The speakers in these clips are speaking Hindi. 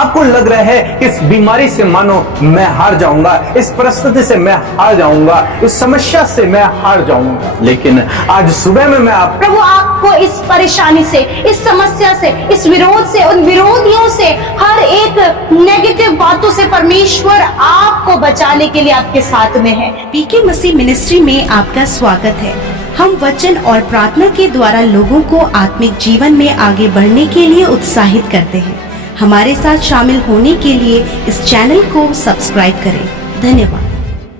आपको लग रहा है कि इस बीमारी से मानो मैं हार जाऊंगा, इस परिस्थिति से मैं हार जाऊंगा, इस समस्या से मैं हार जाऊंगा। लेकिन आज सुबह में मैं प्रभु आपको इस परेशानी से, इस समस्या से, इस विरोध से, उन विरोधियों से, हर एक नेगेटिव बातों से परमेश्वर आपको बचाने के लिए आपके साथ में है। पीके मसीह मिनिस्ट्री में आपका स्वागत है। हम वचन और प्रार्थना के द्वारा लोगों को आत्मिक जीवन में आगे बढ़ने के लिए उत्साहित करते हैं। हमारे साथ शामिल होने के लिए इस चैनल को सब्सक्राइब करें। धन्यवाद।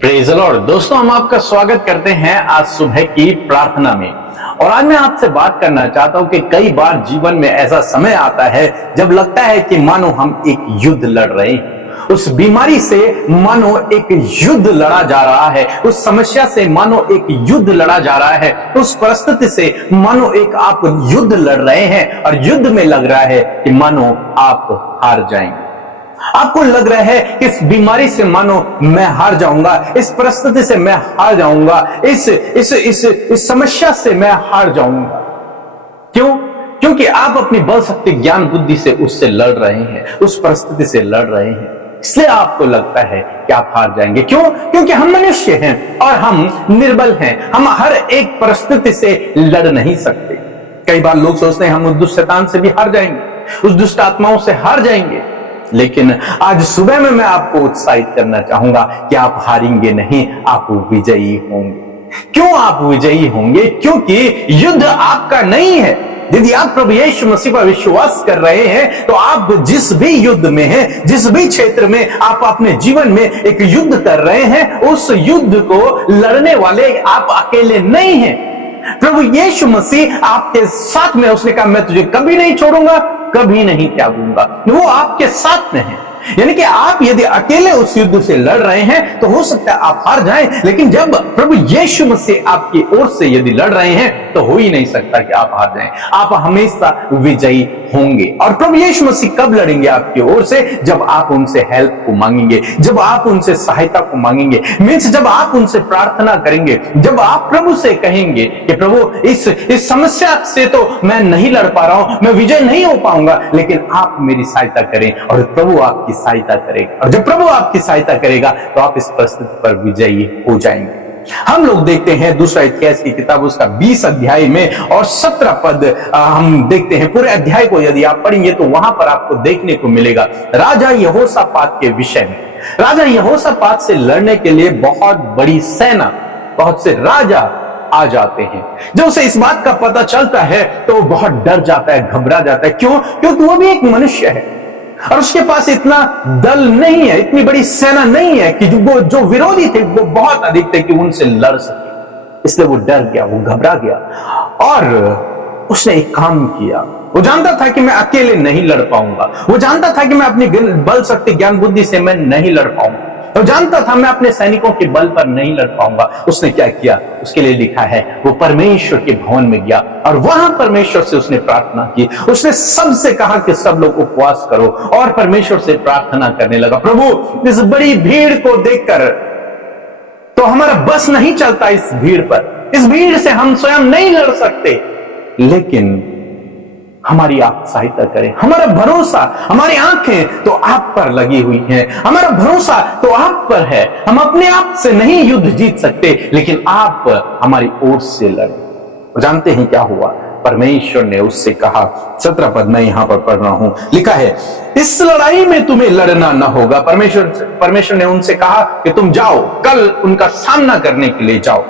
Praise the Lord. दोस्तों, हम आपका स्वागत करते हैं आज सुबह की प्रार्थना में। और आज मैं आपसे बात करना चाहता हूं कि कई बार जीवन में ऐसा समय आता है जब लगता है कि मानो हम एक युद्ध लड़ रहे हैं। उस बीमारी से मानो एक युद्ध लड़ा जा रहा है, उस समस्या से मानो एक युद्ध लड़ा जा रहा है, उस परिस्थिति से मानो एक आप युद्ध लड़ रहे हैं और युद्ध में लग रहा है कि मानो आप हार जाएंगे। आपको लग रहा है कि इस बीमारी से मानो मैं हार जाऊंगा, इस परिस्थिति से मैं हार जाऊंगा, इस समस्या से मैं हार जाऊंगा। क्यों? क्योंकि आप अपनी बल शक्ति ज्ञान बुद्धि से उससे लड़ रहे हैं, उस परिस्थिति से लड़ रहे हैं, इसलिए आपको लगता है कि आप हार जाएंगे। क्यों? क्योंकि हम मनुष्य हैं और हम निर्बल हैं, हम हर एक परिस्थिति से लड़ नहीं सकते। कई बार लोग सोचते हैं हम उस दुष्ट शैतान से भी हार जाएंगे, उस दुष्ट आत्माओं से हार जाएंगे। लेकिन आज सुबह में मैं आपको उत्साहित करना चाहूंगा कि आप हारेंगे नहीं, आप विजयी होंगे। क्यों आप विजयी होंगे? क्योंकि युद्ध आपका नहीं है। यदि आप प्रभु यीशु मसीह पर विश्वास कर रहे हैं तो आप जिस भी युद्ध में हैं, जिस भी क्षेत्र में आप अपने जीवन में एक युद्ध कर रहे हैं, उस युद्ध को लड़ने वाले आप अकेले नहीं हैं। प्रभु यीशु मसीह आपके साथ में, उसने कहा मैं तुझे कभी नहीं छोड़ूंगा, कभी नहीं त्यागूंगा। वो आपके साथ में है। यानी कि आप यदि अकेले उस युद्ध से लड़ रहे हैं तो हो सकता है आप हार जाएं, लेकिन जब प्रभु यीशु मसीह आपकी ओर से यदि लड़ रहे हैं तो हो ही नहीं सकता कि आप हार जाएं। आप हमेशा विजयी होंगे। और प्रभु यीशु मसीह कब लड़ेंगे आपकी ओर से? जब आप उनसे हेल्प को मांगेंगे, जब आप उनसे सहायता को मांगेंगे, मीन्स जब आप उनसे प्रार्थना करेंगे, जब आप प्रभु से कहेंगे कि प्रभु इस समस्या से तो मैं नहीं लड़ पा रहा हूं, मैं विजय नहीं हो पाऊंगा, लेकिन आप मेरी सहायता करें। और प्रभु आपकी सहायता करेगा, और जब प्रभु आपकी सहायता करेगा तो आप इस परिस्थिति पर विजयी हो जाएंगे। हम लोग देखते हैं दूसरा इतिहास की किताब उसका 20 अध्याय में और 17 पद हम देखते हैं। पूरे अध्याय को यदि आप पढ़ेंगे तो वहां पर आपको देखने को मिलेगा राजा यहोशापात के विषय में। राजा यहोशापात से लड़ने के लिए बहुत बड़ी सेना, बहुत से राजा आ जाते हैं। जब उसे इस बात का पता चलता है तो वो बहुत डर जाता है, घबरा जाता है। क्यों? क्योंकि वो भी एक मनुष्य है और उसके पास इतना दल नहीं है, इतनी बड़ी सेना नहीं है कि जो विरोधी थे वो बहुत अधिक थे कि उनसे लड़ सके। इसलिए वो डर गया, वो घबरा गया और उसने एक काम किया। वो जानता था कि मैं अकेले नहीं लड़ पाऊंगा, वो जानता था कि मैं अपनी बल शक्ति ज्ञान बुद्धि से मैं नहीं लड़ पाऊंगा, वो जानता था मैं अपने सैनिकों के बल पर नहीं लड़ पाऊंगा। उसने क्या किया? उसके लिए लिखा है वो परमेश्वर के भवन में गया और वहां परमेश्वर से उसने प्रार्थना की। उसने सबसे कहा कि सब लोग उपवास करो और परमेश्वर से प्रार्थना करने लगा। प्रभु, इस बड़ी भीड़ को देखकर तो हमारा बस नहीं चलता, इस भीड़ पर, इस भीड़ से हम स्वयं नहीं लड़ सकते, लेकिन हमारी आप सहायता करें। हमारा भरोसा, हमारी आंखें तो आप पर लगी हुई हैं, हमारा भरोसा तो आप पर है। हम अपने आप से नहीं युद्ध जीत सकते, लेकिन आप हमारी ओर से लड़े। जानते हैं क्या हुआ? परमेश्वर ने उससे कहा, 17 पद मैं यहां पर पढ़ रहा हूं, लिखा है इस लड़ाई में तुम्हें लड़ना न होगा। परमेश्वर ने उनसे कहा कि तुम जाओ, कल उनका सामना करने के लिए जाओ।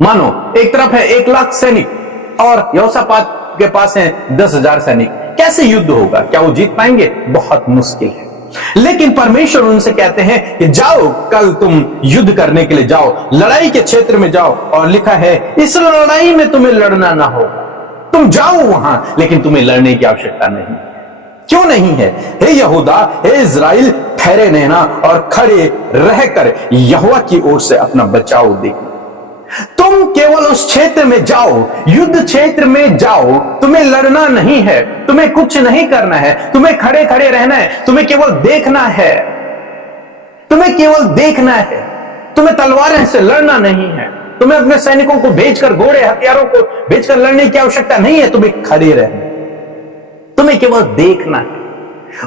मानो एक तरफ है 1 लाख सैनिक और यहोशापात के पास है 10,000 सैनिक। कैसे युद्ध होगा? क्या वो जीत पाएंगे? बहुत मुश्किल है। लेकिन परमेश्वर उनसे कहते हैं कि जाओ, कल तुम युद्ध करने के लिए जाओ, लड़ाई के क्षेत्र में जाओ। और लिखा है इस लड़ाई में तुम्हें लड़ना ना होगा। तुम जाओ वहां, लेकिन तुम्हें लड़ने की आवश्यकता नहीं। क्यों नहीं है? हे यहूदा, हे इज़राइल, ठहरे रहना और खड़े रहकर यहोवा की ओर से अपना बचाव देखना। तुम केवल उस क्षेत्र में जाओ, युद्ध क्षेत्र में जाओ, तुम्हें लड़ना नहीं है, तुम्हें कुछ नहीं करना है, तुम्हें खड़े खड़े रहना है, तुम्हें केवल देखना है, तुम्हें केवल देखना है, तुम्हें तलवारों से लड़ना नहीं है, तुम्हें अपने सैनिकों को भेजकर, घोड़े हथियारों को भेजकर लड़ने की आवश्यकता नहीं है, तुम्हें खड़े रहना, तुम्हें केवल देखना है।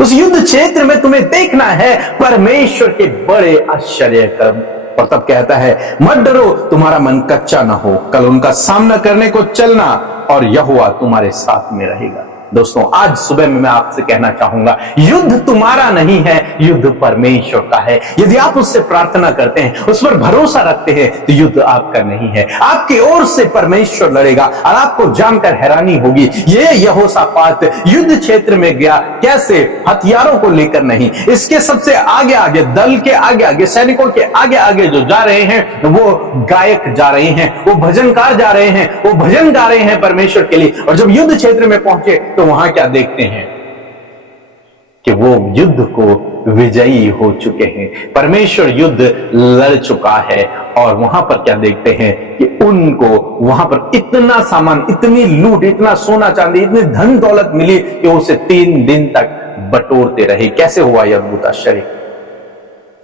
उस युद्ध क्षेत्र में तुम्हें देखना है परमेश्वर के बड़े आश्चर्य कर्म। और तब कहता है, मत डरो, तुम्हारा मन कच्चा ना हो, कल उनका सामना करने को चलना और यहोवा तुम्हारे साथ में रहेगा। दोस्तों, आज सुबह में मैं आपसे कहना चाहूंगा, युद्ध तुम्हारा नहीं है, युद्ध परमेश्वर का है। यदि आप उससे प्रार्थना करते हैं, उस पर भरोसा रखते हैं, तो युद्ध आपका नहीं है, आपकी ओर से परमेश्वर लड़ेगा। और आपको जानकर हैरानी होगी, ये यहोशापात युद्ध क्षेत्र में गया कैसे? हथियारों को लेकर नहीं, इसके सबसे आगे आगे, दल के आगे आगे, सैनिकों के आगे आगे जो जा रहे हैं वो गायक जा रहे हैं, वो भजनकार जा रहे हैं, वो भजन गा रहे हैं परमेश्वर के लिए। और जब युद्ध क्षेत्र में पहुंचे तो वहां क्या देखते हैं कि वो युद्ध को विजयी हो चुके हैं, परमेश्वर युद्ध लड़ चुका है। और वहां पर क्या देखते हैं कि उनको वहां पर इतना सामान, इतनी लूट, इतना सोना चांदी, इतनी धन दौलत मिली कि उसे 3 दिन तक बटोरते रहे। कैसे हुआ यह अद्भुत आश्चर्य?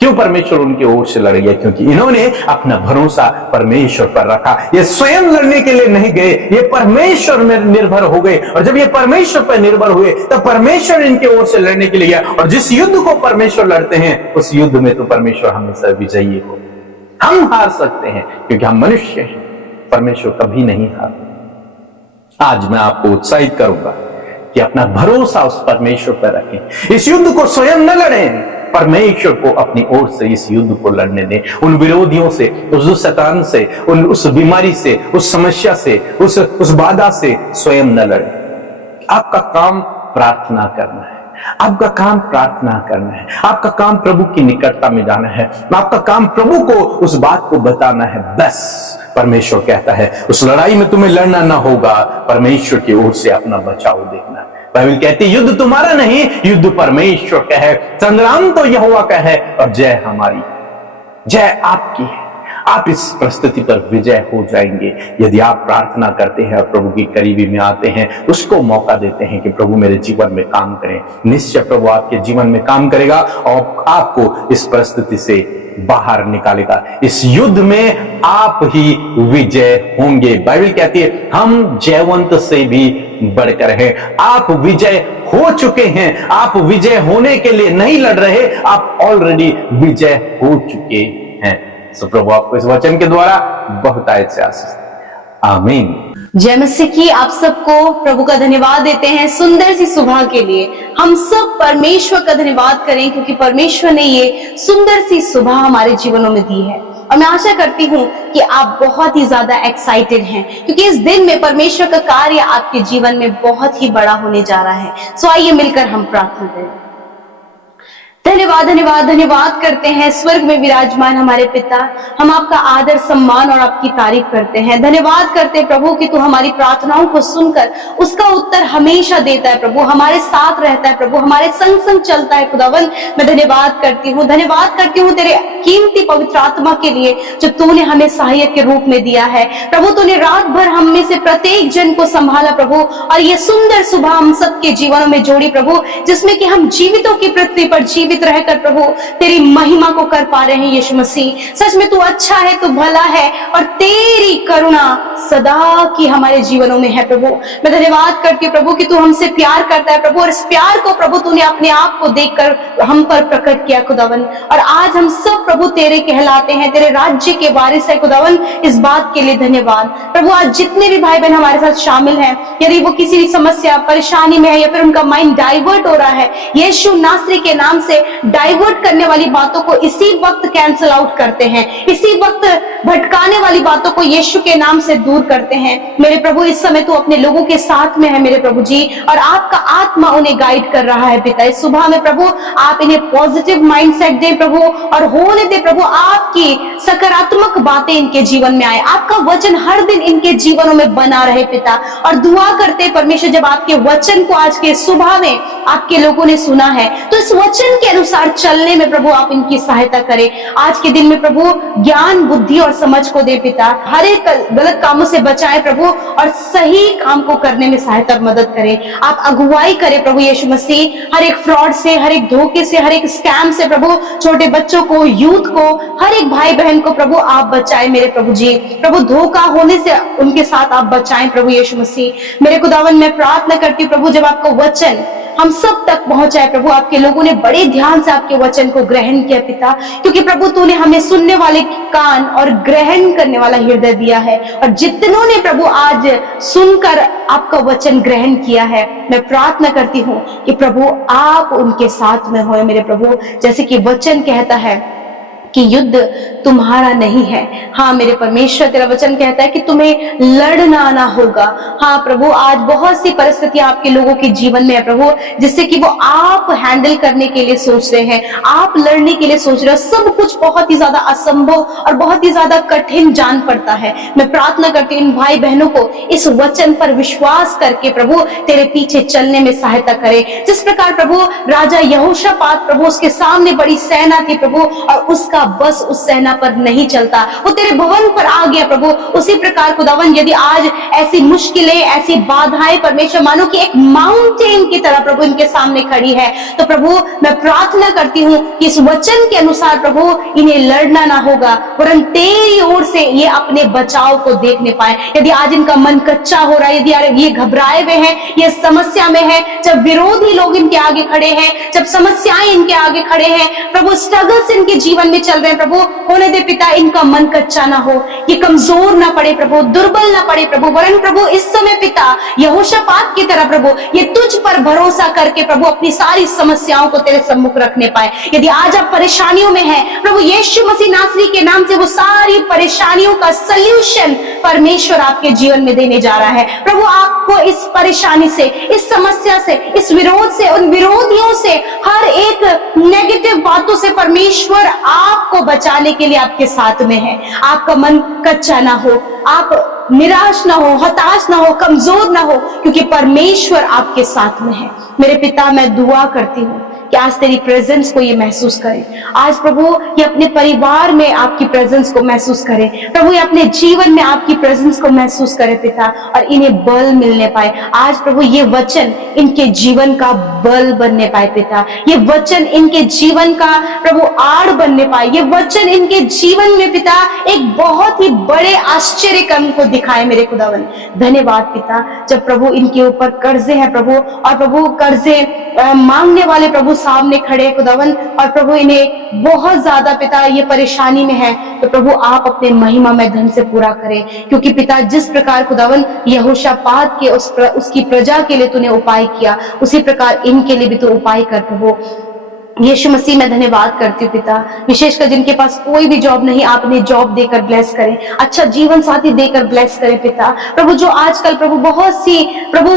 क्यों परमेश्वर उनकी ओर से लड़ गया? क्योंकि इन्होंने अपना भरोसा परमेश्वर पर रखा। ये स्वयं लड़ने के लिए नहीं गए, ये परमेश्वर में निर्भर हो गए। और जब ये परमेश्वर पर निर्भर हुए तब परमेश्वर इनके ओर से लड़ने के लिए गया। और जिस युद्ध को परमेश्वर लड़ते हैं, उस युद्ध में तो परमेश्वर हमेशा विजयी हो। हम हार सकते हैं क्योंकि हम मनुष्य हैं, परमेश्वर कभी नहीं हारते। आज मैं आपको उत्साहित करूंगा कि अपना भरोसा उस परमेश्वर पर रखें। इस युद्ध को स्वयं न लड़ें, परमेश्वर को अपनी ओर से इस युद्ध को लड़ने दें। उन विरोधियों से, उस शैतान से, उस बीमारी से, उस समस्या से, उस बाधा से स्वयं न लड़ें। आपका काम प्रार्थना करना है, आपका काम प्रार्थना करना है, आपका काम प्रभु की निकटता में जाना है, आपका काम प्रभु को उस बात को बताना है। बस परमेश्वर कहता है उस लड़ाई में तुम्हें लड़ना ना होगा, परमेश्वर की ओर से अपना बचाव देखना। बाइबल कहती है युद्ध तुम्हारा नहीं, युद्ध परमेश्वर का है, संग्राम तो यहोवा का है और जय हमारी, जय आपकी है। आप इस परिस्थिति पर विजय हो जाएंगे यदि आप प्रार्थना करते हैं और प्रभु की करीबी में आते हैं, उसको मौका देते हैं कि प्रभु मेरे जीवन में काम करें। निश्चय प्रभु आपके जीवन में काम करेगा और आपको इस परिस्थिति से बाहर निकालेगा। इस युद्ध में आप ही विजय होंगे। बाइबल कहती है हम जयवंत से भी बढ़कर हैं। आप विजय हो चुके हैं, आप विजय होने के लिए नहीं लड़ रहे, आप ऑलरेडी विजय हो चुके हैं। सो प्रभु आपको इस वचन के द्वारा बहुत से आशीष। आमीन। जय मसीह की। आप सबको प्रभु का धन्यवाद देते हैं सुंदर सी सुबह के लिए। हम सब परमेश्वर का धन्यवाद करें क्योंकि परमेश्वर ने ये सुंदर सी सुबह हमारे जीवनों में दी है। और मैं आशा करती हूँ कि आप बहुत ही ज्यादा एक्साइटेड हैं क्योंकि इस दिन में परमेश्वर का कार्य आपके जीवन में बहुत ही बड़ा होने जा रहा है। सो आइए मिलकर हम प्रार्थना करें। धन्यवाद धन्यवाद धन्यवाद करते हैं स्वर्ग में विराजमान हमारे पिता, हम आपका आदर सम्मान और आपकी तारीफ करते हैं। धन्यवाद करते हैं प्रभु कि तू हमारी प्रार्थनाओं को सुनकर उसका उत्तर हमेशा देता है प्रभु, हमारे साथ रहता है प्रभु, हमारे संग संग चलता है खुदावन। मैं धन्यवाद करती हूँ तेरे कीमती पवित्र आत्मा के लिए जो तूने हमें सहायक के रूप में दिया है प्रभु। तूने रात भर हम में से प्रत्येक जन को संभाला प्रभु और ये सुंदर सुबह हम सबके जीवनों में जोड़ी प्रभु, जिसमें कि हम जीवितों की पृथ्वी पर जीवित रहकर प्रभु तेरी महिमा को कर पा रहे हैं। यीशु मसीह सच में तू अच्छा है, तू भला है और तेरी करुणा सदा की हमारे जीवनों में है प्रभु। मैं धन्यवाद करती हूँ प्रभु कि तू हमसे प्यार करता है प्रभु और इस प्यार को प्रभु तूने अपने आप को देखकर हम पर प्रकट किया खुदावन। और आज हम सब प्रभु तेरे कहलाते हैं, तेरे राज्य के वारिस है खुदावन। इस बात के लिए धन्यवाद प्रभु। आज जितने भी भाई बहन हमारे साथ शामिल हैं, यदि वो किसी भी समस्या परेशानी में है या फिर उनका माइंड डाइवर्ट हो रहा है, यीशु नासरी के नाम से डाइवर्ट करने वाली बातों को इसी वक्त कैंसिल आउट करते हैं, इसी वक्त भटकाने वाली बातों को यीशु के नाम से दूर करते हैं। मेरे प्रभु इस समय तू अपने लोगों के साथ में है मेरे प्रभु जी, और आपका आत्मा उन्हें गाइड कर रहा है पिता। इस सुबह में प्रभु आप इन्हें पॉजिटिव माइंडसेट दे प्रभु और होने दे प्रभु आपकी सकारात्मक बातें इनके जीवन में आए, आपका वचन हर दिन इनके जीवनों में बना रहे पिता। और दुआ करते परमेश्वर जब आपके वचन को आज के सुबह में आपके लोगों ने सुना है तो इस वचन के अनुसार चलने में प्रभु आप इनकी सहायता करें। आज के दिन में प्रभु ज्ञान बुद्धि और समझ को दे पिता, हर एक गलत कामों से बचाएं प्रभु और सही काम को करने में सहायता मदद करें। आप अगुवाई करें प्रभु यीशु मसीह, हर एक फ्रॉड से, हर एक धोखे से, हर एक स्कैम से प्रभु छोटे बच्चों को, यूथ को, हर एक भाई बहन को प्रभु आप बचाएं मेरे प्रभु जी। प्रभु धोखा होने से उनके साथ आप बचाएं प्रभु यीशु मसीह। मेरे खुदावन मैं प्रार्थना करती हूँ प्रभु, जब आपका वचन हम सब तक पहुंचाए प्रभु, आपके लोगों ने बड़े ध्यान से आपके वचन को ग्रहण किया पिता, क्योंकि प्रभु तूने हमें सुनने वाले कान और ग्रहण करने वाला हृदय दिया है। और जितनों ने प्रभु आज सुनकर आपका वचन ग्रहण किया है, मैं प्रार्थना करती हूँ कि प्रभु आप उनके साथ में होए मेरे प्रभु। जैसे कि वचन कहता है कि युद्ध तुम्हारा नहीं है। हाँ मेरे परमेश्वर, तेरा वचन कहता है कि तुम्हें लड़ना आना होगा। हाँ प्रभु, आज बहुत सी परिस्थितियां आपके लोगों के जीवन में है प्रभु, जिससे कि वो आप हैंडल करने के लिए सोच रहे हैं, आप लड़ने के लिए सोच रहे हो। सब कुछ बहुत ही ज्यादा असंभव और बहुत ही ज्यादा कठिन जान पड़ता है। मैं प्रार्थना करती हूँ इन भाई बहनों को इस वचन पर विश्वास करके प्रभु तेरे पीछे चलने में सहायता करे। जिस प्रकार प्रभु राजा यहोशापात प्रभु, उसके सामने बड़ी सेना थी प्रभु, और उसका बस उस सेना पर नहीं चलता, वो तेरे भवन पर आ गया प्रभु। उसी प्रकार खुदावन यदि आज ऐसी मुश्किलें, ऐसी बाधाएं परमेश्वर मानो कि एक माउंटेन की तरह प्रभु इनके सामने खड़ी है, तो प्रभु मैं प्रार्थना करती हूँ कि इस वचन के अनुसार प्रभु इन्हें लड़ना ना होगा, वरन तेरी ओर से ये अपने बचाव को देखने पाए। यदि आज इनका मन कच्चा हो रहा है, यदि ये घबराए हुए हैं, ये समस्या में है, जब विरोधी लोग इनके आगे खड़े हैं, जब समस्याएं इनके आगे खड़े हैं प्रभु, स्ट्रगल्स इनके जीवन में चल रहे हैं प्रभु, होने दे पिता इनका मन कच्चा ना हो, ये कमजोर ना पड़े प्रभु, दुर्बल ना पड़े प्रभु, वरन प्रभु इस समय पिता यहोशापात की तरह प्रभु ये तुझ पर भरोसा करके प्रभु अपनी सारी समस्याओं को तेरे सम्मुख रखने पाए। यदि आज आप परेशानियों में हैं प्रभु, यीशु मसीह नासरी के नाम से वो सारी परेशानियों का सल्यूशन परमेश्वर आपके जीवन में देने जा रहा है। प्रभु आपको इस परेशानी से, इस समस्या से, इस विरोध से, उन विरोधियों से, हर एक नेगेटिव बातों से परमेश्वर आपको बचाने के लिए आपके साथ में है। आपका मन कच्चा ना हो, आप निराश ना हो, हताश ना हो, कमजोर ना हो, क्योंकि परमेश्वर आपके साथ में है। मेरे पिता मैं दुआ करती हूँ कि आज तेरी प्रेजेंस को ये महसूस करें। आज प्रभु ये अपने परिवार में आपकी प्रेजेंस को महसूस करें प्रभु, ये अपने जीवन में आपकी प्रेजेंस को महसूस करें पिता, और इन्हें बल मिलने पाए। आज प्रभु ये वचन इनके जीवन का बल बनने पाए पिता, ये वचन इनके जीवन का प्रभु आड़ बनने पाए, ये वचन इनके जीवन में पिता एक बहुत ही बड़े आश्चर्य कर्म को दिखाए मेरे खुदावन। धन्यवाद पिता, जब प्रभु इनके ऊपर कर्जे हैं प्रभु, और प्रभु कर्जे मांगने वाले प्रभु सामने खड़े खुदावन, और प्रभु इन्हें बहुत ज्यादा पिता ये परेशानी में है, तो प्रभु आप अपने महिमा में धन से पूरा करें। क्योंकि पिता जिस प्रकार खुदावन यहोशापात के उसकी प्रजा के लिए तूने उपाय किया, उसी प्रकार इनके लिए भी तू उपाय कर प्रभु। यीशु मसीह मैं धन्यवाद करती हूँ पिता, विशेषकर जिनके पास कोई भी जॉब नहीं, आप इन्हें जॉब देकर ब्लेस करें, अच्छा जीवन साथी देकर ब्लेस करें पिता। प्रभु जो आजकल प्रभु बहुत सी प्रभु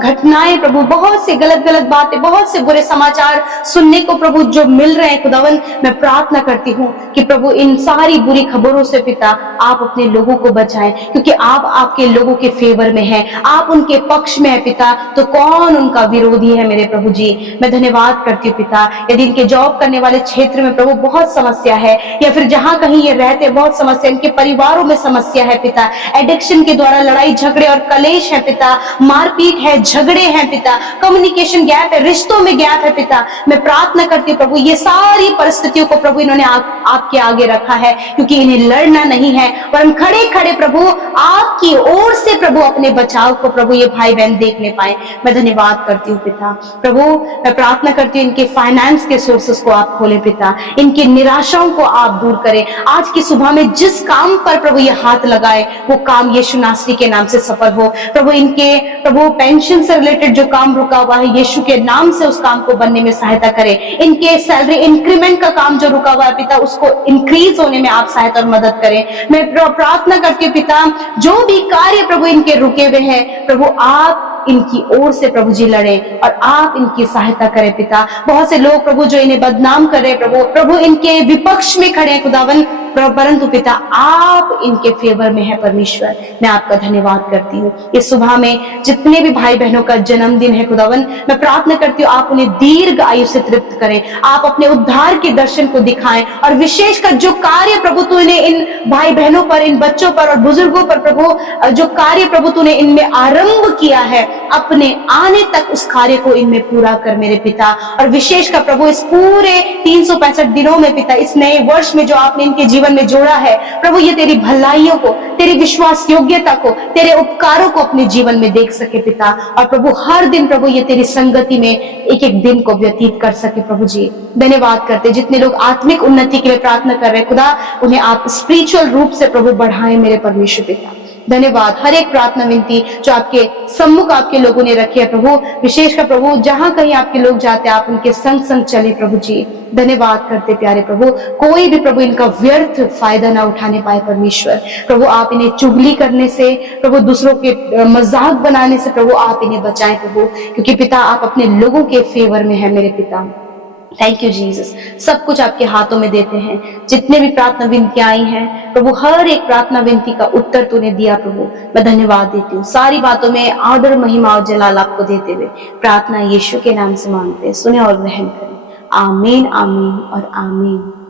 घटनाएं प्रभु, बहुत सी गलत गलत बातें, बहुत से बुरे समाचार सुनने को प्रभु जो मिल रहे हैं खुदावन, मैं प्रार्थना करती हूँ कि प्रभु इन सारी बुरी खबरों से पिता आप अपने लोगों को बचाएं, क्योंकि आप आपके लोगों के फेवर में हैं, आप उनके पक्ष में है पिता, तो कौन उनका विरोधी है मेरे प्रभु जी। मैं धन्यवाद करती हूँ पिता, यदि इनके जॉब करने वाले क्षेत्र में प्रभु बहुत समस्या है, या फिर जहां कहीं ये रहते बहुत समस्या, इनके परिवारों में समस्या है पिता, एडिक्शन के द्वारा लड़ाई झगड़े और कलेश है पिता, मारपीट है, झगड़े हैं पिता, कम्युनिकेशन गैप है, रिश्तों में गैप है पिता, मैं प्रार्थना करती हूँ प्रभु ये सारी परिस्थितियों को प्रभु इन्होंने आपके आगे रखा है, क्योंकि इन्हें लड़ना नहीं है, वरन खड़े खड़े प्रभु आपकी ओर से प्रभु अपने बचाव को प्रभु ये भाई बहन देखने पाए। मैं धन्यवाद करती हूँ पिता। प्रभु मैं प्रार्थना करती हूँ इनके फाइनेंस के सोर्सेस को आप खोले पिता, इनकी निराशाओं को आप दूर करें। आज की सुबह में जिस काम पर प्रभु ये हाथ लगाए वो काम यीशु नासरी के नाम से सफल हो प्रभु। इनके प्रभु पेंशन से रिलेटेड जो काम रुका हुआ है यीशु के नाम से उस काम को बनने में सहायता करें। इनके सैलरी इंक्रीमेंट का काम जो रुका हुआ है पिता उसको इंक्रीज होने में आप सहायता और मदद करें। मैं प्रार्थना करती हूँ पिता जो भी कार्य प्रभु इनके रुके हुए हैं प्रभु आप इनकी ओर से प्रभु जी लड़े और आप इनकी सहायता करें पिता। बहुत से लोग प्रभु जो इन्हें बदनाम कर रहे हैं प्रभु इनके विपक्ष में खड़े हैं खुदावन, परंतु पिता आप इनके फेवर में है परमेश्वर। मैं आपका धन्यवाद करती हूँ। इस सुबह में जितने भी भाई बहनों का जन्मदिन है खुदावन, मैं प्रार्थना करती हूँ आप उन्हें दीर्घ आयु से तृप्त करें, आप अपने उद्धार के दर्शन को दिखाएं, और विशेषकर जो कार्य प्रभु तूने इन भाई बहनों पर, इन बच्चों पर और बुजुर्गों पर प्रभु जो कार्य प्रभु तूने इनमें आरंभ किया है अपने आने तक उस कार्य को इनमें पूरा कर मेरे पिता। और विशेषकर प्रभु इस पूरे 365 दिनों में पिता, इस नए वर्ष में जो आपने इनके जीवन जीवन में जोड़ा है प्रभु, ये तेरी भलाइयों को, तेरी विश्वास योग्यता को, तेरे उपकारों को अपने जीवन में देख सके पिता। और प्रभु हर दिन प्रभु ये तेरी संगति में एक एक दिन को व्यतीत कर सके प्रभु जी। धन्यवाद करते जितने लोग आत्मिक उन्नति के लिए प्रार्थना कर रहे हैं खुदा, उन्हें आप स्पिरिचुअल रूप से प्रभु बढ़ाएं मेरे परमेश्वर पिता। धन्यवाद हर एक प्रार्थना विनती जो आपके सम्मुख आपके लोगों ने रखी है प्रभु, विशेषकर प्रभु जहां कहीं आपके लोग जाते हैं आप उनके संग संग चले प्रभु जी। धन्यवाद करते प्यारे प्रभु, कोई भी प्रभु इनका व्यर्थ फायदा ना उठाने पाए परमेश्वर। प्रभु आप इन्हें चुगली करने से, प्रभु दूसरों के मजाक बनाने से प्रभु आप इन्हें बचाएं प्रभु, क्योंकि पिता आप अपने लोगों के फेवर में है मेरे पिता। थैंक यू जीसस, सब कुछ आपके हाथों में देते हैं। जितने भी प्रार्थना विनतियां आई हैं प्रभु, हर एक प्रार्थना विनती का उत्तर तूने दिया प्रभु, मैं धन्यवाद देती हूँ। सारी बातों में आदर महिमा और जलाल आपको देते हुए प्रार्थना यीशु के नाम से मांगते हैं, सुने और ग्रहण करें। आमीन आमीन और आमीन।